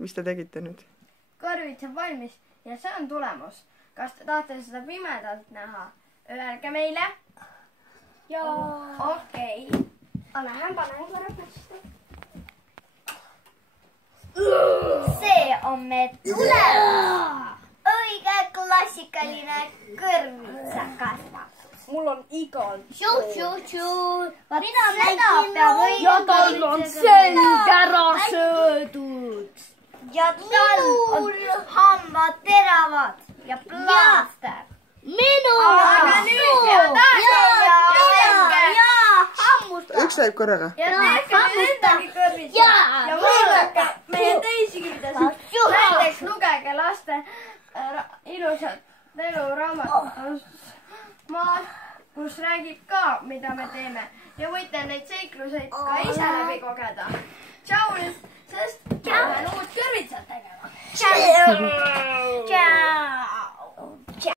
mis te tegite nüüd? Kõrvits on valmis ja see on tulemus. Kas te tahate seda pimedalt näha? Öelge meile. Jaa. Okei. Lähen panen korra püsti. See on meil tulemus. Õige klassikaline kõrvitsakasvatus. Mul on igal. Mida seda peab õige ja tal on selg ära söödud. Ja tal on hambad teravad ja plaaster. Aga nüüd peab Üks läheb korraga. ja tehke nüüd endagi kõrvitsa. Ja vaadake meie teisi videosid. Näiteks lugege laste ilusat eluraamatust maal, kus räägib ka, mida me teeme. Ja võite neid seikluseid ka ise läbi kogeda. Tšau nüüd, sest lähen uut kõrvitsat tegema.